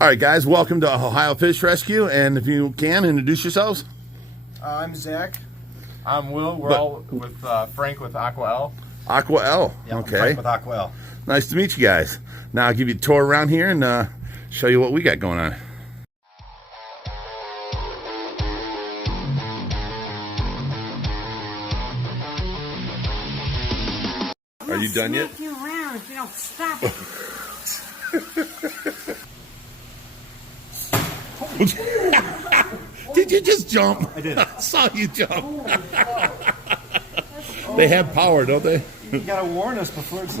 All right, guys, welcome to Ohio Fish Rescue, and if you can, introduce yourselves. I'm Zach. I'm Will. We're all with Frank with Aquael. Aquael, Yeah, I'm okay. Frank with Aquael. Nice to meet you guys. Now I'll give you a tour around here and show you what we got going on. Are you done yet? You around if you don't stop it. Did you just jump? I did. I saw you jump. They have power, don't they? You gotta warn us before it's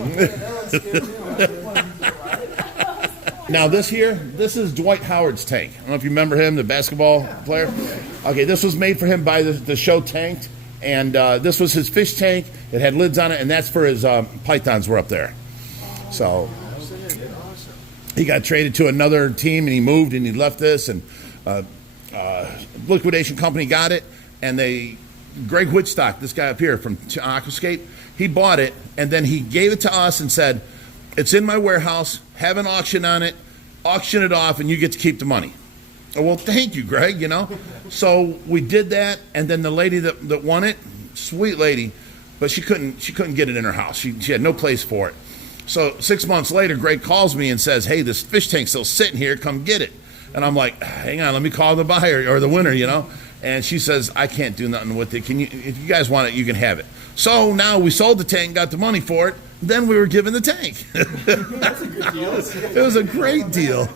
Now this is Dwight Howard's tank. I don't know if you remember him, the basketball player. Okay, this was made for him by the show Tanked, and this was his fish tank. It had lids on it, and that's for his pythons were up there. So he got traded to another team, and he moved, and he left this, and liquidation company got it, and Greg Whitstock, this guy up here from Aquascape, he bought it, and then he gave it to us and said, it's in my warehouse, have an auction on it, auction it off, and you get to keep the money. Oh, well, thank you, Greg, you know. So we did that, and then the lady that won it, sweet lady, but she couldn't get it in her house. She had no place for it. So 6 months later, Greg calls me and says, hey, this fish tank's still sitting here, come get it. And I'm like, hang on, let me call the buyer or the winner, you know. And she says, I can't do nothing with it. If you guys want it, you can have it. So now we sold the tank, got the money for it. Then we were given the tank. That's a good deal. It was a great deal.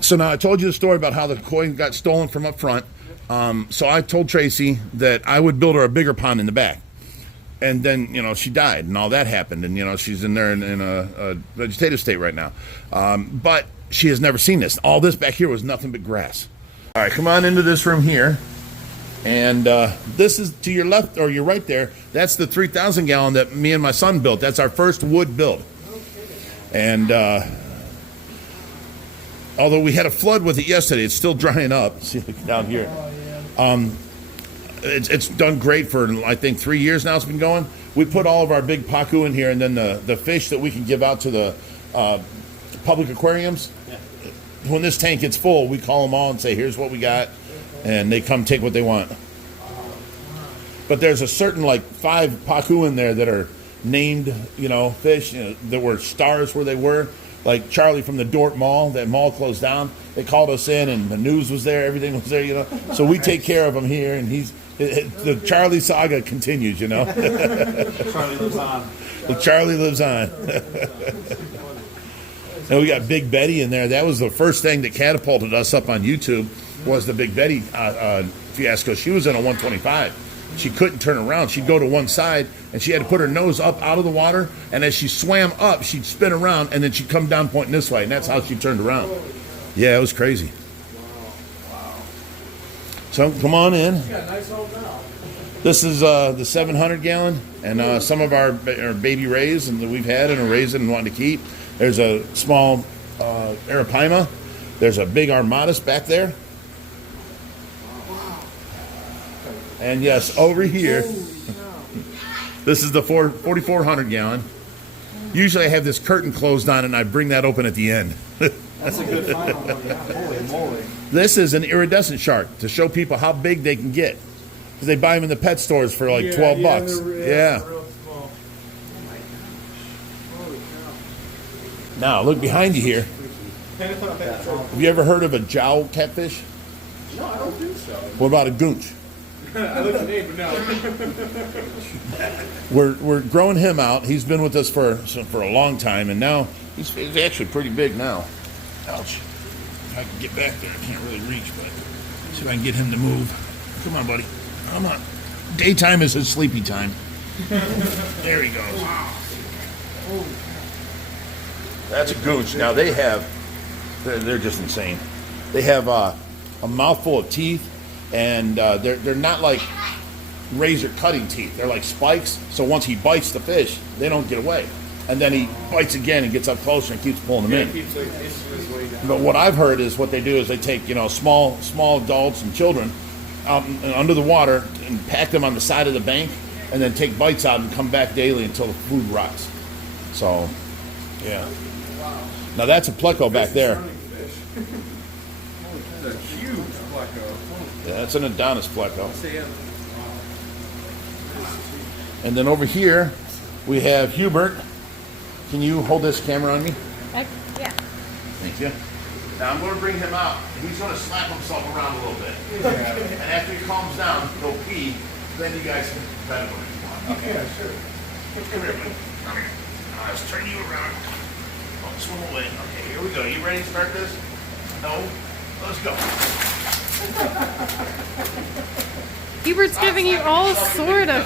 So now I told you the story about how the koi got stolen from up front. So I told Tracy that I would build her a bigger pond in the back. And then, you know, she died and all that happened. And, you know, she's in there in a vegetative state right now. But she has never seen this. All this back here was nothing but grass. All right, come on into this room here. And this is to your left or your right there. That's the 3,000 gallon that me and my son built. That's our first wood build. And although we had a flood with it yesterday, it's still drying up. See, look down here. It's done great for, I think, 3 years now it's been going. We put all of our big pacu in here, and then the fish that we can give out to the public aquariums. When this tank gets full, we call them all and say, here's what we got, and they come take what they want. But there's a certain, like, 5 pacu in there that are named, you know, fish, you know, that were stars where they were. Like Charlie from the Dort Mall, that mall closed down. They called us in, and the news was there, everything was there, you know. So we take care of him here, and the Charlie saga continues, you know. Charlie lives on. Well, Charlie lives on. And we got Big Betty in there. That was the first thing that catapulted us up on YouTube, was the Big Betty fiasco. She was in a 125. She couldn't turn around. She'd go to one side, and she had to put her nose up out of the water, and as she swam up, she'd spin around, and then she'd come down pointing this way, and that's how she turned around. Yeah, it was crazy. So come on in. This is the 700 gallon, and some of our baby rays and that we've had and are raising and wanting to keep. There's a small arapaima. There's a big armadas back there. And yes, over here, this is the 4,400 gallon. Usually I have this curtain closed on and I bring that open at the end. That's a good final one, yeah. Holy moly. This is an iridescent shark to show people how big they can get. Because they buy them in the pet stores for like 12 bucks. Yeah. Now, look behind you here. Have you ever heard of a jowl catfish? No, I don't think so. What about a goonch? I looked at the name, but no. We're growing him out. He's been with us for a long time, and now he's actually pretty big now. Ouch. If I can get back there, I can't really reach, but see if I can get him to move. Come on, buddy. Come on. Daytime is his sleepy time. There he goes. That's a goonch. Now they're just insane. They have a mouthful of teeth, and they're not like razor cutting teeth. They're like spikes. So once he bites the fish, they don't get away. And then he bites again and gets up closer and keeps pulling them in. But what I've heard is what they do is they take, you know, small adults and children out under the water and pack them on the side of the bank, and then take bites out and come back daily until the food rots. So, yeah. Now that's a pleco back there. That's a huge pleco. Yeah, that's an Adonis pleco. And then over here, we have Hubert. Can you hold this camera on me? Yeah. Thank you. Now I'm going to bring him out. He's going to slap himself around a little bit. And after he calms down, go pee. Then you guys can pet him if you want. Okay. Yeah, sure. Come here, buddy. Come here. Let's turn you around. Oh, swim away. Okay, here we go. You ready to start this? No? Let's go. Hubert's giving you all sort of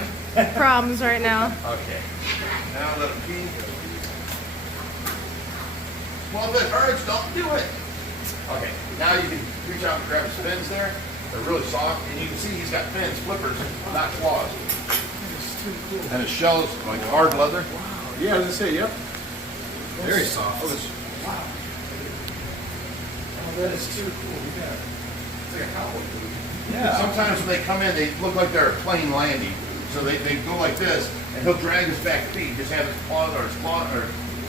problems right now. Okay. Now let him pee. Well, if it hurts, don't do it. Okay. Now you can reach out and grab his fins there. They're really soft, and you can see he's got fins, flippers, not claws. And his shell is like hard leather. Yeah, I was gonna say, yep. Very soft. Wow. Oh, that is too cool. Yeah. It's like a cowboy boot. Yeah. Sometimes when they come in, they look like they're a plane landing. So they go like this, and he'll drag his back feet, just have his claws or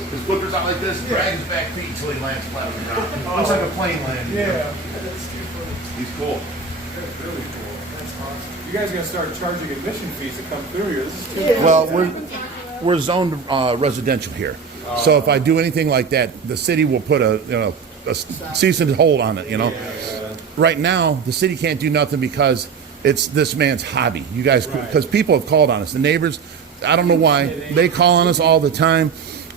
his flippers out like this, drag his back feet until he lands flat on the ground. Looks like a plane landing. Yeah. That's too funny. He's cool. That's really cool. That's awesome. You guys are gonna start charging admission fees to come through here. This is too Well, we're zoned residential here. So if I do anything like that, the city will put a cease and hold on it. Right now, the city can't do nothing because it's this man's hobby. You guys, because people have called on us. The neighbors, I don't know why, they call on us all the time.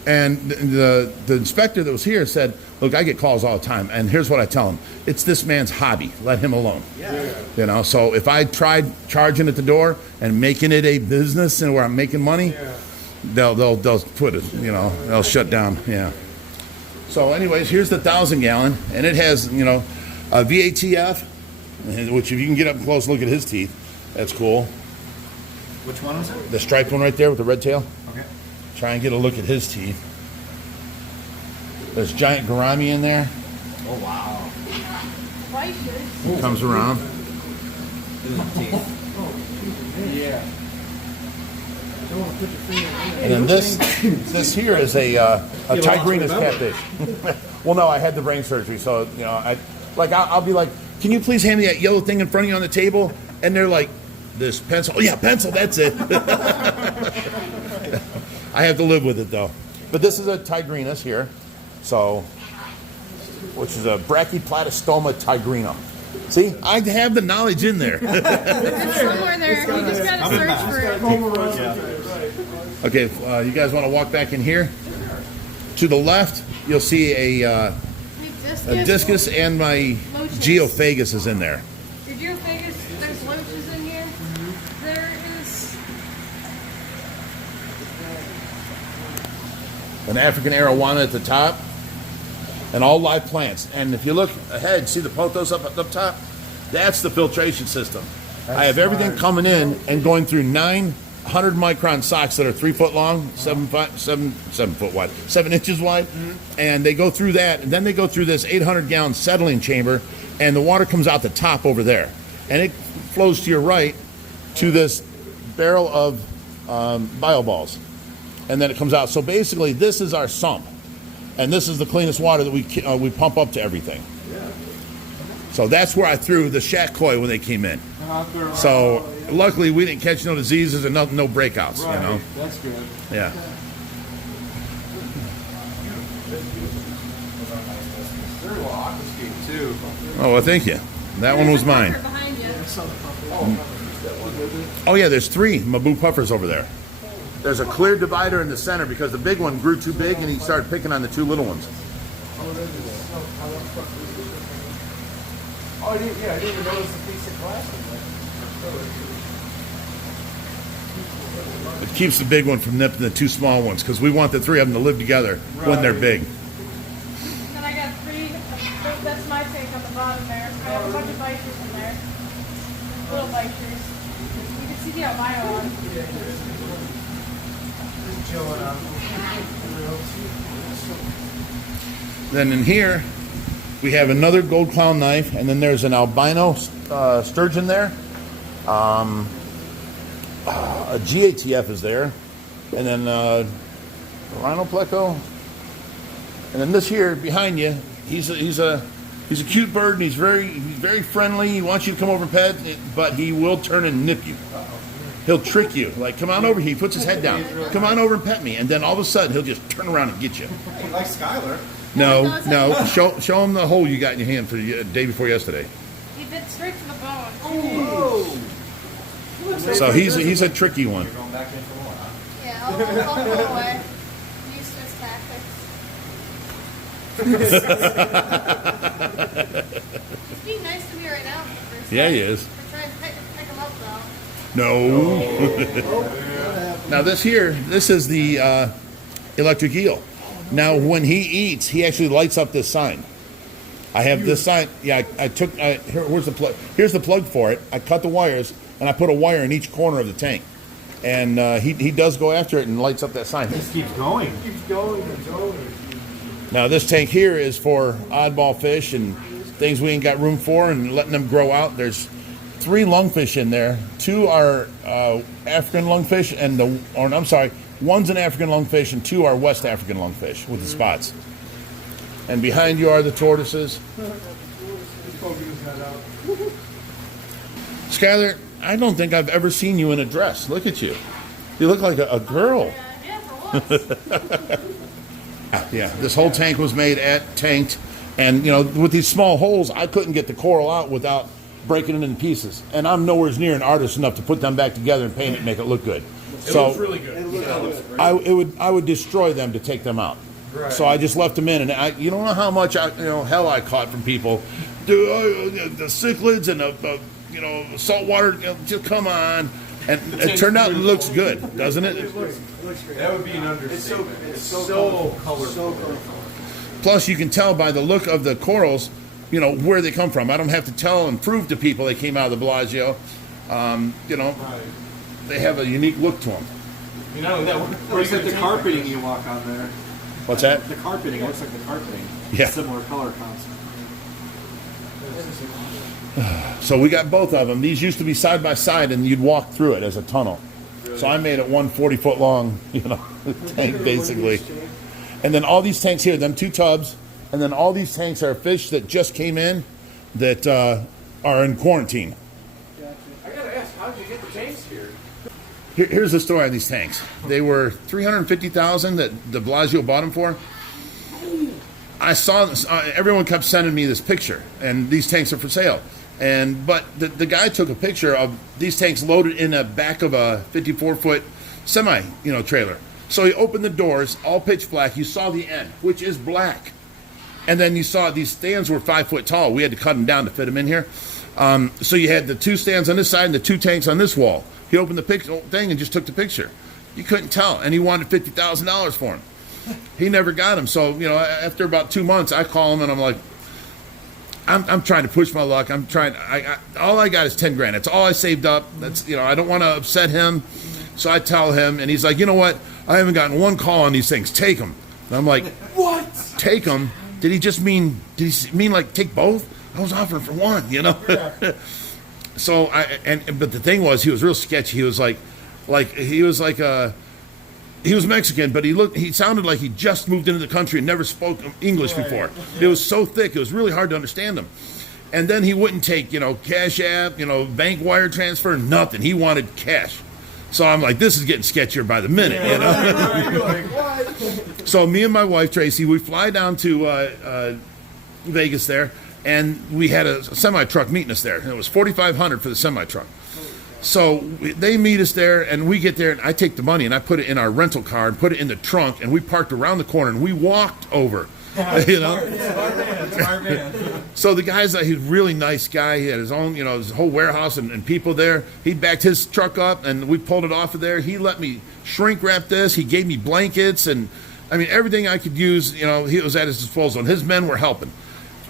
And the inspector that was here said, look, I get calls all the time. And here's what I tell him. It's this man's hobby. Let him alone. Yeah. So if I tried charging at the door and making it a business and where I'm making money, they'll put it, they'll shut down. Yeah. So anyways, here's the 1,000 gallon, and it has, a VATF, which if you can get up close and look at his teeth, that's cool. Which one was it? The striped one right there with the red tail. Okay. Try and get a look at his teeth. There's giant gourami in there. Oh wow. He comes around. Yeah. And then this here is a Tigrinus catfish. Well, no, I had the brain surgery, so I'll be like, can you please hand me that yellow thing in front of you on the table? And they're like, this pencil. Oh yeah, pencil. That's it. I have to live with it though. But this is a Tigrinus here, which is a Brachyplatystoma tigrina. See, I have the knowledge in there. It's somewhere there. You just gotta search for it. Okay, you guys want to walk back in here? To the left, you'll see a discus and my geophagus is in there. Your geophagus, there's loaches in here. There is An African arowana at the top, and all live plants. And if you look ahead, see the pothos up top? That's the filtration system. I have everything coming in and going through 900 micron socks that are 3 foot long, 7 foot wide, 7 inches wide, and they go through that, and then they go through this 800 gallon settling chamber, and the water comes out the top over there, and it flows to your right to this barrel of bioballs, and then it comes out. So basically, this is our sump, and this is the cleanest water that we pump up to everything. So that's where I threw the shack koi when they came in. So luckily we didn't catch no diseases and no breakouts. Right. That's good. Yeah. Very well aquascape too. Oh well, thank you. That one was mine. behind you. Oh yeah, there's 3 Mabu puffers over there. There's a clear divider in the center because the big one grew too big and he started picking on the 2 little ones. Oh, I didn't even notice the piece of glass in there. It keeps the big one from nipping the 2 small ones because we want the 3 of them to live together when they're big. Then I got 3. That's my tank on the bottom there. I have a bunch of bikers in there. Little bikers. You can see the albino one. Then in here, we have another gold clown knife, and then there's an albino sturgeon there. A GATF is there, and then rhino pleco, And then this here behind you, he's a cute bird, and he's very friendly. He wants you to come over and pet, but he will turn and nip you. He'll trick you. Like, come on over here. He puts his head down. Come on over and pet me. And then all of a sudden, he'll just turn around and get you. Hey, you like Skylar? No. Show him the hole you got in your hand for the day before yesterday. He bit straight to the bone. Oh. So he's a tricky one. You're going back in for more, huh? Yeah, I'll go away. Useless tactics. He's being nice to me right now for the first Yeah, time. he is. We're trying to pick him up though. No. Now this is the electric eel. Now when he eats, he actually lights up this sign. I have this sign. Yeah, here's the plug. Here's the plug for it. I cut the wires and I put a wire in each corner of the tank. And he does go after it and lights up that sign. This keeps going. Keeps going and going. Now this tank here is for oddball fish and things we ain't got room for and letting them grow out. There's 3 lungfish in there. 2 are African lungfish one's an African lungfish and 2 are West African lungfish with the spots. And behind you are the tortoises. Skylar, I don't think I've ever seen you in a dress. Look at you. You look like a girl. Yeah, for once. Yeah, this whole tank was made tanked. And, with these small holes, I couldn't get the coral out without breaking it in pieces. And I'm nowhere near an artist enough to put them back together and paint it and make it look good. It looks really good. I would destroy them to take them out. Right. So I just left them in, and you don't know how much hell I caught from people. Dude, the cichlids and the saltwater. Just come on, and it turned out it looks good, doesn't it? It looks great. That would be an understatement. It's so colorful. Plus, you can tell by the look of the corals, where they come from. I don't have to tell and prove to people they came out of the Bellagio. They have a unique look to them. That looks like the carpeting you walk on there. What's that? The carpeting looks like the carpeting. Yeah. Similar color concept. So we got both of them. These used to be side by side, and you'd walk through it as a tunnel. So I made it one 40-foot long, tank basically. And then all these tanks here, them 2 tubs, and then all these tanks are fish that just came in that are in quarantine. I gotta ask, how did you get the tanks here? Here's the story on these tanks. They were $350,000 that the Bellagio bought them for. I saw this, everyone kept sending me this picture, and these tanks are for sale. But the guy took a picture of these tanks loaded in the back of a 54-foot semi, trailer. So he opened the doors, all pitch black. You saw the end, which is black. And then you saw these stands were 5 foot tall. We had to cut them down to fit them in here. So you had the 2 stands on this side and the 2 tanks on this wall. He opened the thing and just took the picture. You couldn't tell, and he wanted $50,000 for him. He never got him. So after about 2 months, I call him and I'm like, I'm trying to push my luck. I'm trying. All I got is 10 grand. That's all I saved up. That's I don't want to upset him, so I tell him, and he's like, you know what? I haven't gotten one call on these things. Take them. And I'm like, what? Take them? Did he mean like take both? I was offering for one, So but the thing was, he was real sketchy. He was he was Mexican, but he sounded like he just moved into the country and never spoke English before. It was so thick, it was really hard to understand him. And then he wouldn't take, Cash App, bank wire transfer, nothing. He wanted cash. So I'm like, this is getting sketchier by the minute, So me and my wife, Tracy, we fly down to Vegas there, and we had a semi-truck meeting us there. And it was $4,500 for the semi-truck. So they meet us there, and we get there, and I take the money, and I put it in our rental car and put it in the trunk, and we parked around the corner, and we walked over, Smart man. So the guy's he's a really nice guy. He had his own, his whole warehouse and people there. He backed his truck up, and we pulled it off of there. He let me shrink wrap this. He gave me blankets, and, everything I could use, he was at his disposal, and his men were helping.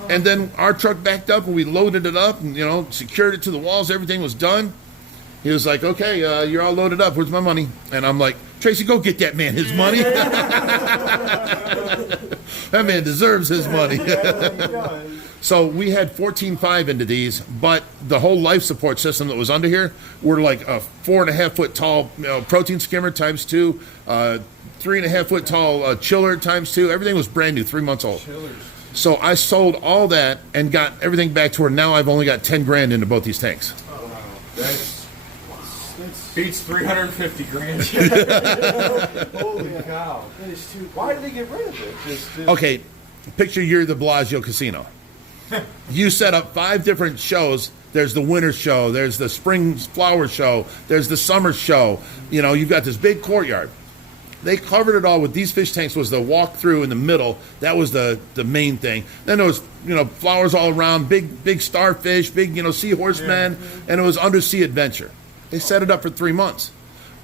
And then our truck backed up, and we loaded it up and, secured it to the walls. Everything was done. He was like, okay, you're all loaded up. Where's my money? And I'm like, Tracy, go get that man his money. That man deserves his money. So we had 14.5 into these, but the whole life support system that was under here were like a 4.5 foot tall protein skimmer times 2, 3.5 foot tall chiller ×2. Everything was brand new, 3 months old. So I sold all that and got everything back to where now I've only got 10 grand into both these tanks. That's beats 350 grand. Holy cow! That is too. Why did they get rid of it? Just Okay, picture you're the Bellagio casino. You set up 5 different shows. There's the winter show. There's the spring flower show. There's the summer show. You know, you've got this big courtyard. They covered it all with these fish tanks. Was the walk through in the middle. That was the main thing. Then there was, you know, flowers all around, big starfish, big, you know, seahorsemen, and it was undersea adventure. They set it up for 3 months.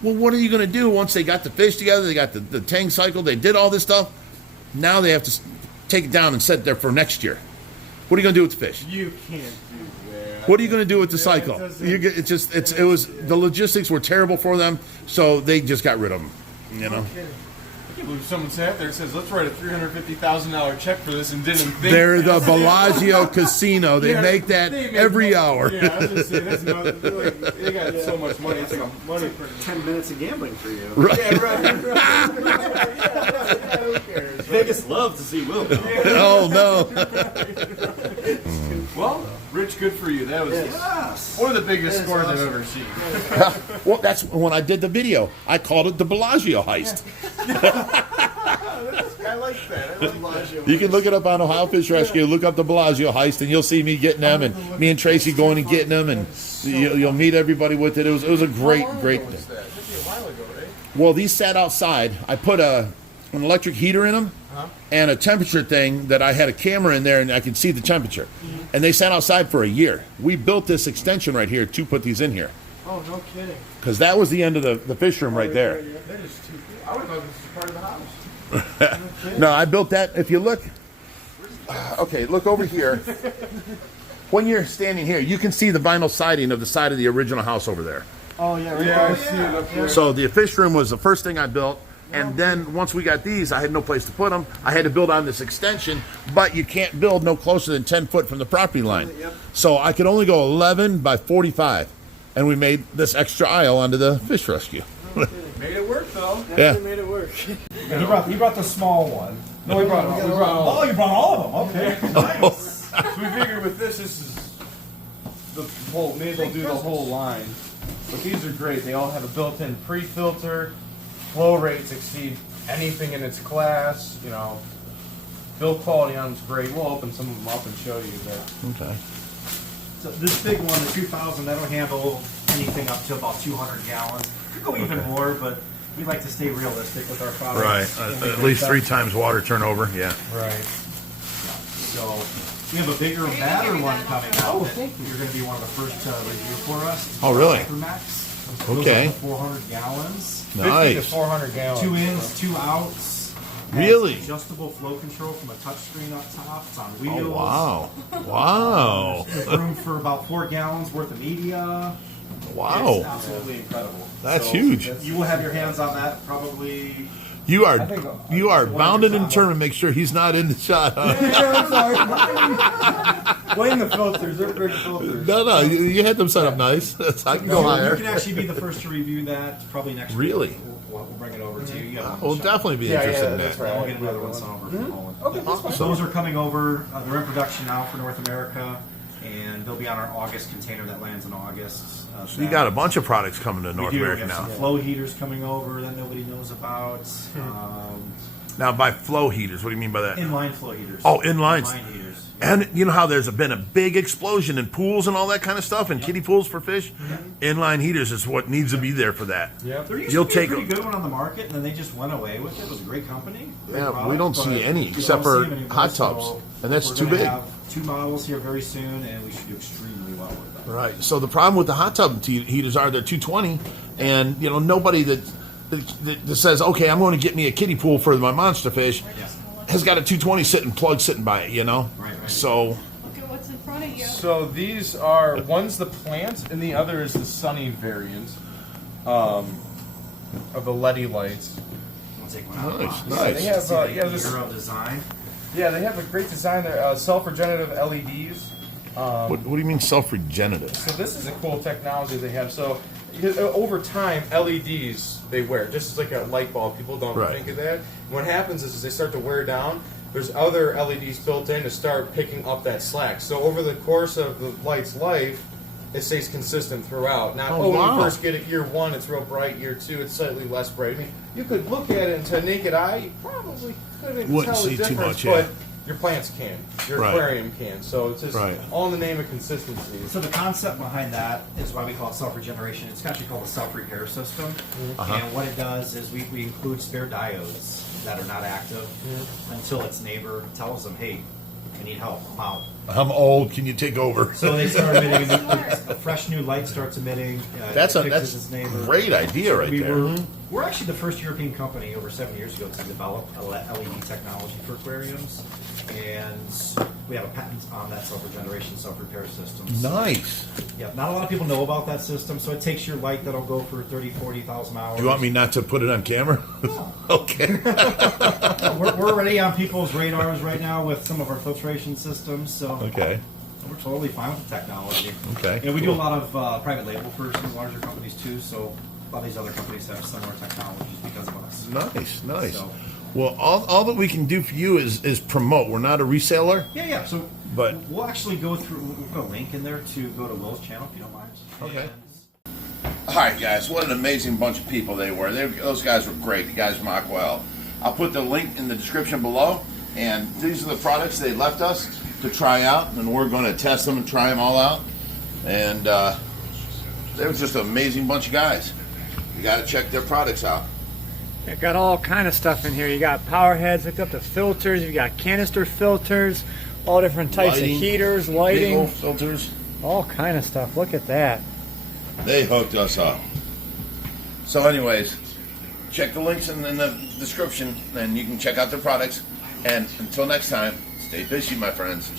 Well, what are you going to do once they got the fish together? They got the tank cycle. They did all this stuff. Now they have to take it down and set it there for next year. What are you going to do with the fish? you can't do that. What are you going to do with the cycle? It was the logistics were terrible for them, so they just got rid of them. You know, I can't believe someone sat there and says, "Let's write a $350,000 check for this," and didn't think. they're the Bellagio casino. They make that they make every money. hour. Yeah, I was just saying, that's not, like, they got so much money. It's like a money for 10 minutes of gambling for you. Right. Yeah, right. Yeah, who cares? Vegas love to see Will. Oh no. Well, Rich, good for you. That was Yes. one of the biggest scores I've ever seen. Well, that's when I did the video. I called it the Bellagio heist. I like that. I like Bellagio. You can look it up on Ohio Fish Rescue. Look up the Bellagio heist, and you'll see me getting them, and me and Tracy going and getting them, and you'll meet everybody with it. It was a great How long thing. ago was that? That'd be a while ago, right? Well, these sat outside. I put an electric heater in them and a temperature thing that I had a camera in there and I could see the temperature. And they sat outside for a year. We built this extension right here to put these in here Oh, no kidding. because that was the end of the fish room right there. That is too cool. I would have thought this was part of the house. No, I built that. If you look, okay, look over here. When you're standing here, you can see the vinyl siding of the side of the original house over there. Oh, yeah, right Yeah, I there. see it up here. So the fish room was the first thing I built. And then once we got these, I had no place to put them. I had to build on this extension, but you can't build no closer than 10 foot from the property line. So I could only go 11 by 45. And we made this extra aisle onto the fish rescue. Made it work, though. Yeah. Made it work. He brought the small one. No, we brought all. Oh, you brought all of them. Okay. Nice. So we figured with this is the whole, may as well do the whole line. But these are great. They all have a built-in pre-filter. Flow rates exceed anything in its class. You know, build quality on them's great. We'll open some of them up and show you. But Okay. So this big one, the 2000, that'll handle anything up to about 200 gallons. Could go even more, but we like to stay realistic with our products. At least 3 times water turnover. Yeah. right. So we have a bigger, badder one coming out. Oh, thank you. You're going to be one of the first to review for us. It's Oh, really? Hypermax. Okay. 400 gallons. 50 to Nice. 400 gallons. 2 ins, 2 outs. Has Really? Adjustable flow control from a touchscreen up top. It's on Oh, wheels. wow. Wow. There's room for about 4 gallons worth of media. It's Wow. absolutely incredible. That's huge. You will have your hands on that probably. You are bound and determined to make sure he's not in the shot. Huh? Blame the filters. They're big filters. No, you had them set up nice. I can go You higher. can actually be the first to review that probably next Really? week. We'll bring it over to you. Yeah, We'll definitely be interested in that. We'll get another one sent over from Poland. So those are coming over. They're in production now for North America, and they'll be on our August container that lands in August. So you got a bunch of products coming to North We America have now. some flow heaters coming over that nobody knows about. Now, by flow heaters, what do you mean by that? Inline flow heaters. Oh, inlines. Inline heaters. And you know how there's been a big explosion in pools and all that kind of stuff, and kiddie pools for fish? Inline heaters is what needs to be there for that. Yep. There used You'll to be take a pretty a- good one on the market, and then they just went away with it. It was a great company. Great Yeah, product, we don't but see any we except don't for see them anymore, hot tubs, so and that's we're too gonna big. have 2 models here very soon, and we should do extremely well with them. Right. So the problem with the hot tub heaters are they're 220, and you know nobody that says, okay, I'm going to get me a kiddie pool for my monster fish, Yes. has got a 220 sitting by it. You know. Right. So Look at what's in front of you. So these are, one's the plant and the other is the sunny variant of the LED lights. We'll take one out of the Nice, box. nice. They have, See the yeah, this, Euro design. yeah, they have a great design. They're self-regenerative LEDs. what do you mean self-regenerative? So this is a cool technology they have. So because over time, LEDs they wear just as like a light bulb. People don't Right. think of that. What happens is they start to wear down. There's other LEDs built in to start picking up that slack. So over the course of the light's life, it stays consistent throughout. Now, when wow. you first get it, year 1, it's real bright. Year 2, it's slightly less bright. I mean, you could look at it and to naked eye, you probably couldn't Wouldn't tell see the too difference, much, yeah. but your plants can. Your Right. aquarium can. So it's just Right. all in the name of consistency. So the concept behind that is why we call it self-regeneration. It's actually called a self-repair system. And what it does is we include spare diodes that are not active until its neighbor tells them, hey, I need help, I'm out. I'm old. Can you take over? So they start emitting, a fresh new light starts emitting. That's it a fixes its neighbor. great idea right there. We're actually the first European company over 7 years ago to develop LED technology for aquariums. And we have a patent on that self-regeneration, self-repair system. So, Nice. yeah, not a lot of people know about that system. So it takes your light that'll go for 30, 40,000 hours. Do you want me not to put it on camera? Okay. We're already on people's radars right now with some of our filtration systems. So Okay. we're totally fine with the technology. Okay, You know, we do cool. a lot of private label for some larger companies too. So a lot of these other companies have similar technologies because of us. Nice, nice. So- Well, all that we can do for you is promote. We're not a reseller. Yeah. So, But- we'll actually go through. We'll put a link in there to go to Will's channel if you don't mind. Okay. And- All right, guys. What an amazing bunch of people they were. Those guys were great. The guys from Aquael. I'll put the link in the description below. And these are the products they left us to try out, and we're going to test them and try them all out. And they were just an amazing bunch of guys. You got to check their products out. It got all kind of stuff in here. You got power heads hooked up to filters. You got canister filters, all different types Lighting, of heaters, Big lighting, old filters. all kind of stuff. Look at that. They hooked us up. So, anyways, check the links in the description, and you can check out their products. And until next time, stay fishy, my friends.